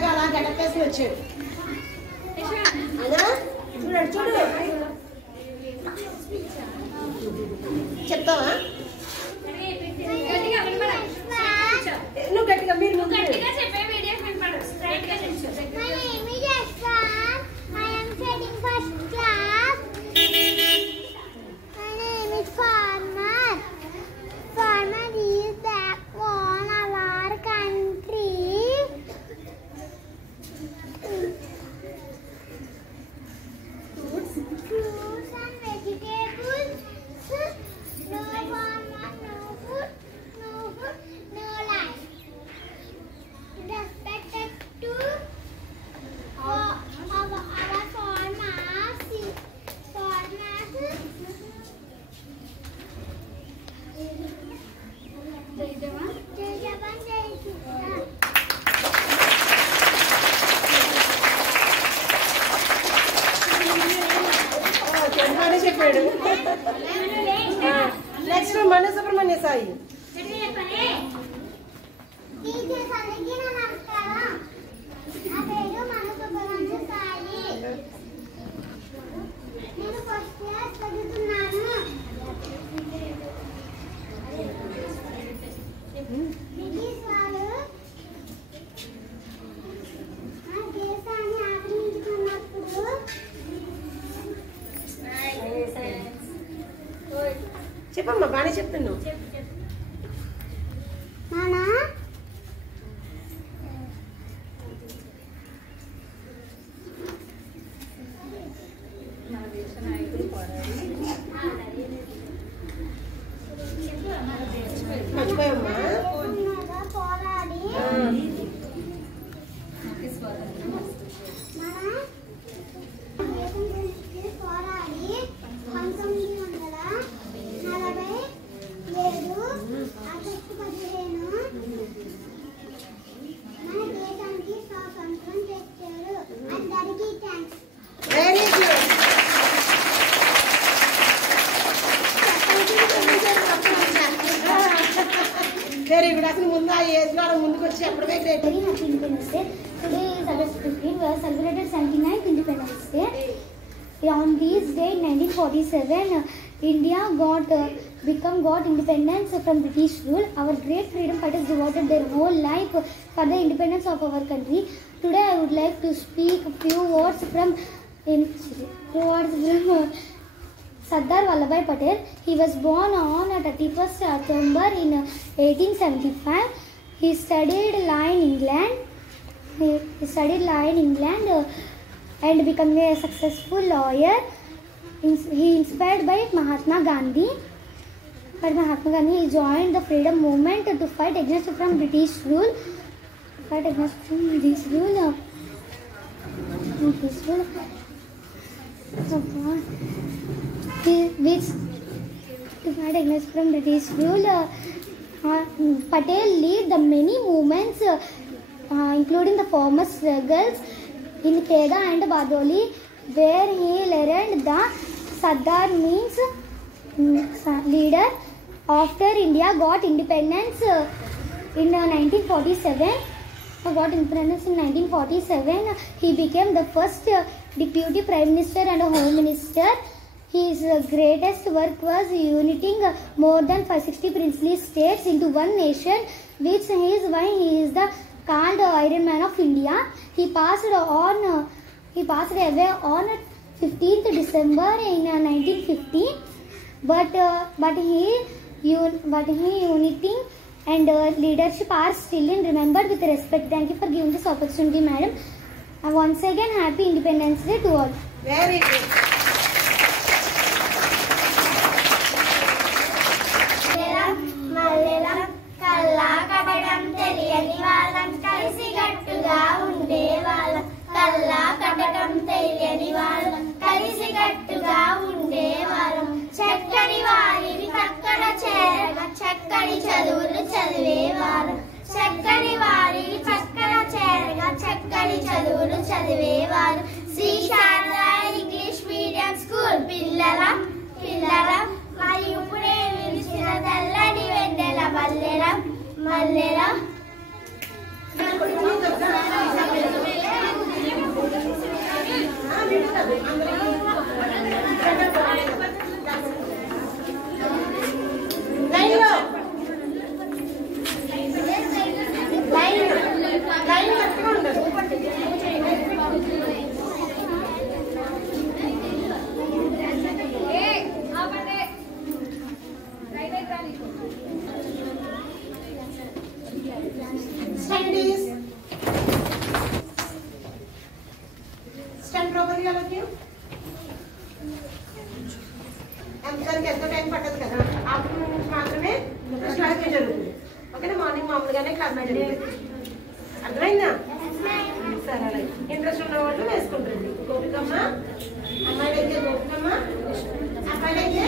కొత్తగా అలా గడపేసి వచ్చాడు అలా చూడండి చూడు చెప్తావా నువ్వు గట్టిగా మీరు చెప్పాడు నెక్స్ట్ మన సుబ్రహ్మణ్య సాయి చెప్పమ్మా బాగానే చెప్తున్నావు మర్చిపోయమ్మా వెరీ గుడ్ అసలు ముందు ఆ ఏజ్ లో ముందుకు వచ్చి అప్పుడే great Independence Day. Today is August 15. We have celebrated 79th Independence Day. On this day, 1947, India got independence from British rule. Our great freedom fighters devoted their whole life for the independence of our country. Today, I would like to speak a few words from Sardar Vallabhbhai Patel. He was born on 31st September in 1875. He studied law in England. And became a successful lawyer. He inspired by Mahatma Gandhi. He joined the freedom movement to fight against British rule. Patel led the many movements, including the farmers' struggles in Kheda and Badoli, where he learned the Sardar means leader. After India got independence in 1947, he became the first deputy prime minister and home minister. His greatest work was uniting more than 560 princely states into one nation, which is why he is called Iron Man of India. He passed away on 15th December in 1950. But unity and leadership are still remembered with respect. Thank you for giving this opportunity, madam. Once again, happy Independence Day to all. Very good. చక్కని చదువులు చదివేవారు Shri Sharada English medium school పిల్లల మరియు ఇప్పుడే నిలిచిన తెల్లని వెన్నెల మల్లెల Stand properly, all of you. ఎంతకి ఎంత టైం పట్టదు కదా ఆఫ్టర్నూన్ నుంచి మాత్రమే క్లాస్ జరుగుతుంది ఓకేనా మార్నింగ్ మామూలుగానే క్లాస్ జరుగుతుంది అర్థమైందా సరే అలాగే ఇంట్రెస్ట్ ఉన్న వాళ్ళు వేసుకుంటుంది గోపికమ్మ అమ్మాయిలైతే గోపికమ్మ అబ్బాయిలైతే